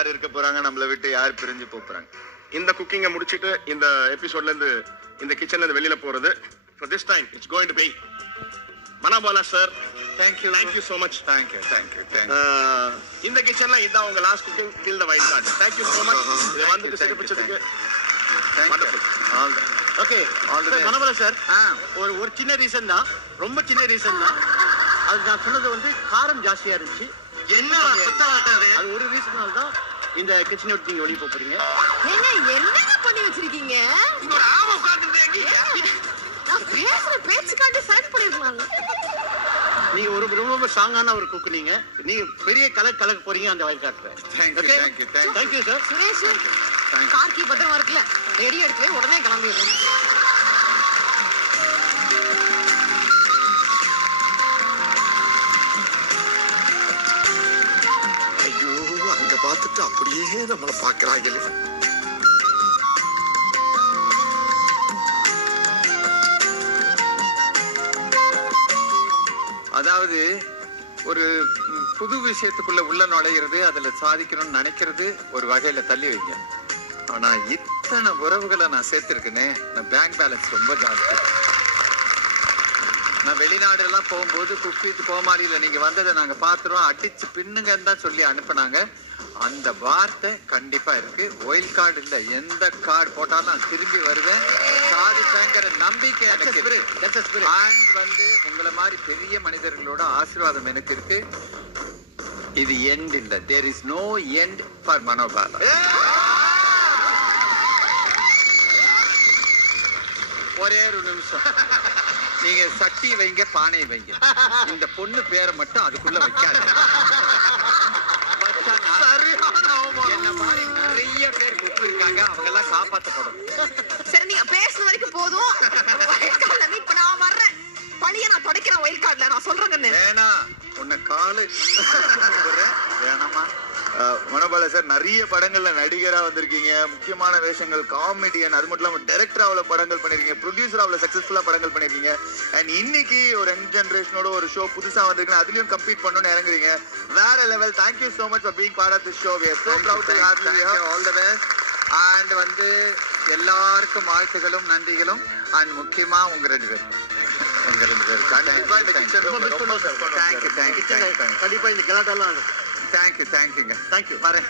யார் இருக்க போறாங்க, நம்மளை விட்டு யார் பிரிஞ்சு போறாங்க. இந்த குக்கிங்கை முடிச்சிட்டு இந்த எபிசோட்ல இருந்து இந்த கிச்சன்ல இருந்து வெளியில போறது for this time it's going to be Manobala sir. Thank you so much. Thank you. இந்த கிச்சன்ல இதான் உங்க last cooking kill the wild card. Thank you so much. இதை வந்து சிறப்பிச்சதுக்கு wonderful. All the okay Manobala sir ஒரு சின்ன ரீசன் தான், ரொம்ப சின்ன ரீசன் தான். அது நான் சொன்னது வந்து காரம் ஜாஸ்தியா இருந்துச்சு. என்ன அது ஒரு ரீசனால தான் இந்த கிச்சனை விட்டு நீங்க வெளியே போறீங்க. என்ன பண்ணி வச்சிருக்கீங்க? இங்க ஒரு ஆமா உட்கார்ந்துட்டே பேசுற பேச்சு காட்டி செலக்ட் பண்ணிருக்காங்க. நீங்க ஒரு ரொம்ப ஸ்ட்ராங்கான ஒரு குக், நீங்க பெரிய கலக்க போறீங்க அந்த வயல் காட்டுல. Thank you sir. Suresh car key பத்திரமா இருக்குல்ல, ரெடி எடுத்து உடனே கிளம்பிடுறோம். ஐயோ, அங்க பார்த்துட்டு அப்படியே நம்மளை பாக்குறாங்க. அதாவது ஒரு புது விஷயத்துக்குள்ள உள்ள நுழையிறது, அதுல சாதிக்கணும்னு நினைக்கிறது ஒரு வகையில தள்ளி வைங்க. ஆனா இத்தனை உறவுகளை நான் சேர்த்திருக்கேனே, நான் பேங்க் பேலன்ஸ் ரொம்ப ஜாஸ்தி. நான் வெளிநாடு எல்லாம் போகும்போது குக் கோமாளியில நீங்க வந்ததை நாங்க பாத்துருவோம், அடிச்சு பின்னுங்கன்னு தான் சொல்லி அனுப்புனாங்க. அந்த வார்த்தை கண்டிப்பா இருக்கு. ஒயில் கார்டு இல்ல, எந்த கார்டு போட்டாலும் நான் திரும்பி வருவேன், சாதிப்பேங்கிற நம்பிக்கை எனக்கு இருக்கு. அண்ட் வந்து உங்களை மாதிரி பெரிய மனிதர்களோட ஆசீர்வாதம் எனக்கு இருக்கு. இது எண்ட் இல்ல, there is no end for Manobala. ஒரே ஒரு நிமிஷம், நீங்க சட்டி வைங்க, பானை வைங்க, இந்த பொண்ணு பேரை மட்டும் அதுக்குள்ள வைக்காது. என்ன மாதிரி நிறைய பேர் குக் இருக்காங்க, அவங்க எல்லாம் காப்பாற்றப்படும். சரி, நீங்க பேசுன வரைக்கும் போதும். வயல் கார்டுல இப்ப நான் வர்றேன், பழிய நான் தொடக்கிறேன் வயல் கார்டுல. நான் சொல்றேங்க வேணா உன்னை காலு வேணாமா. மனோபாலா சார் நிறைய படங்கள்ல நடிகரா வந்திருக்கீங்க, முக்கியமான வேஷங்கள், காமெடியன், அது மட்டும் இல்லாம டைரக்டரா அவ்வளவு படங்கள் பண்ணிருக்கீங்க, ப்ரொடியூசரா அவ்வளவு சக்சஸ்ஃபுல்லா படங்கள் பண்ணிருக்கீங்க. அண்ட் இன்னைக்கு ஒரு யங் ஜெனரேஷனோட ஒரு ஷோ புதுசா வந்திருக்கு, அதுலயும் கம்பீட் பண்ணணும்னு இறங்குறீங்க. வேற level. Thank you so much for being part of this show. We are so proud to have you here. All the best. And வந்து எல்லாருக்கும் வாழ்த்துகளும் நன்றிகளும். அண்ட் முக்கியமா உங்க ரெண்டு பேரும் கண்டிப்பா இந்த கிச்சன் கண்டிப்பா இந்த கலாட்டெல்லாம் தேங்க்யூங்க. தேங்க்யூ. வரேன்.